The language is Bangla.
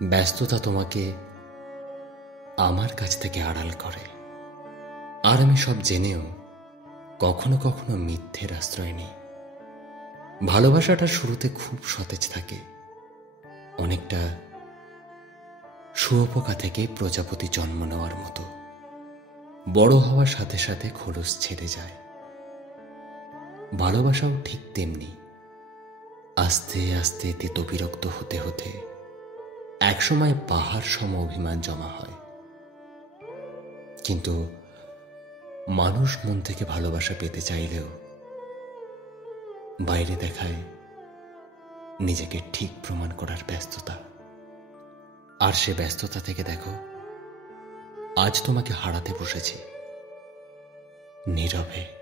ব্যস্ততা তোমাকে আমার কাছ থেকে আড়াল করে, আর আমি সব জেনেও কখনো কখনো মিথ্যের আশ্রয় নিই। ভালোবাসাটা শুরুতে খুব সতেজ থাকে, অনেকটা শুঁয়োপোকা থেকে প্রজাপতি জন্ম নেওয়ার মতো। বড় হওয়ার সাথে সাথে খোলস ছেড়ে যায়। ভালোবাসাও ঠিক তেমনি, আস্তে আস্তে তিতো বিরক্ত হতে হতে একসময় পাহাড় সম অভিমান জমা হয়। কিন্তু মানুষ মন থেকে ভালোবাসা পেতে চাইলেও বাইরে দেখায় নিজেকে ঠিক প্রমাণ করার ব্যস্ততা। আর সে ব্যস্ততা থেকে দেখো, আজ তোমাকে হারাতে বসেছি নীরবে।